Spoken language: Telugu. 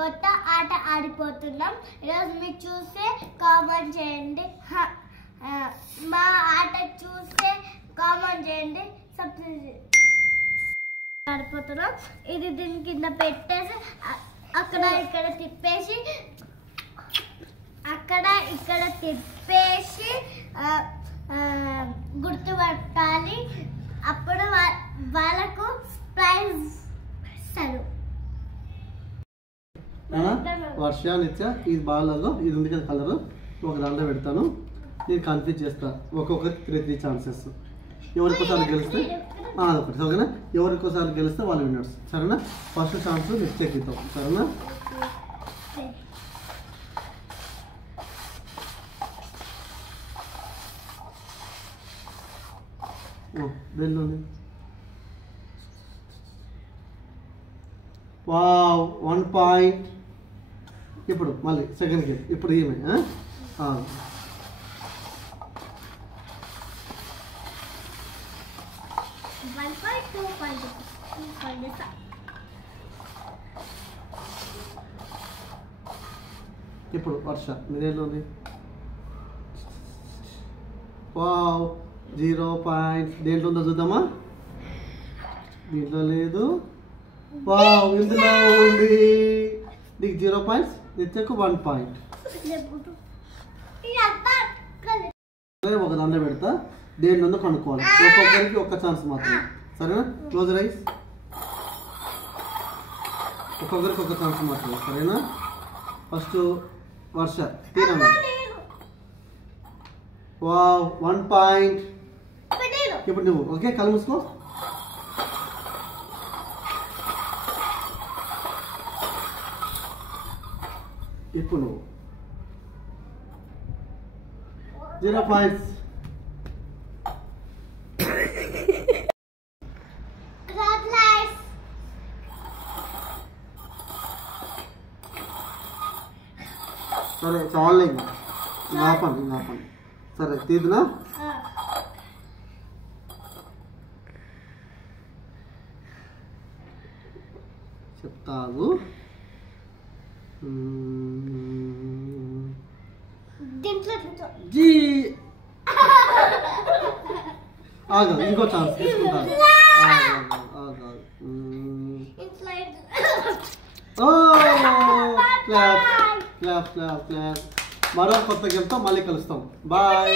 కొత్త ఆట ఆడిపోతున్నాం. ఈరోజు మీరు చూస్తే కామెంట్ చేయండి. మా ఆట చూస్తే కామెంట్ చేయండి. ఆడిపోతున్నాం. ఇది దీని కింద పెట్టేసి అక్కడ ఇక్కడ తిప్పేసి గుర్తుపట్టాలి. అప్పుడు వాళ్ళకు ప్రైజ్ ఇస్తారు. వర్ష నిత్య ఈ బాల్లో ఇది ఉంది కదా కలర్, ఒక దాంట్లో పెడతాను. నేను కన్ఫ్యూజ్ చేస్తా. ఒక్కొక్కరికి 3 ఛాన్సెస్. ఎవరికోసారి గెలిస్తే అదొకటి, సరేనా? ఎవరికోసారి గెలిస్తే వాళ్ళు విన్నర్స్, సరేనా? ఫస్ట్ ఛాన్స్ నిత్యకి ఇద్దాం, సరేనా? వెళ్ళండి. Wow, 1 point. ఇప్పుడు మళ్ళీ సెకండ్ గేమ్. ఇప్పుడు ఈమె ఇప్పుడు వర్ష మీరేలోని. Wow, 0 points. దేంట్లో ఉందో చూద్దామా? దీంట్లో లేదు. వావ్, ఇందులో ఉంది. నీకు 0 పాయింట్స్, నిత్యకు 1 పాయింట్. ఒక దాంట్లో పెడతా. దేంట్లో ఉందో కనుక్కోవాలి. ఒక్కొక్కరికి ఒక్క ఛాన్స్ మాత్రం, సరేనా? Close eyes. ఒక్కొక్కరికి ఒక ఛాన్స్ మాత్రం, సరేనా? ఫస్ట్ వర్ష తీరన్నా. Wow, 1 point. ఇప్పుడు నువ్వు ఓకే, కళ్ళు మూసుకో. ఇప్పుడు నువ్వు 0 పాయింట్స్. సరే చాలు, ఇంకా ఆపండి. సరే తీదునా? చెప్తాను. ఆగా, ఇంకో ఛాన్స్ తీసుకుంటాను. క్లాప్. మరో కొత్త గేమ్తో మళ్ళీ కలుస్తాం. బాయ్.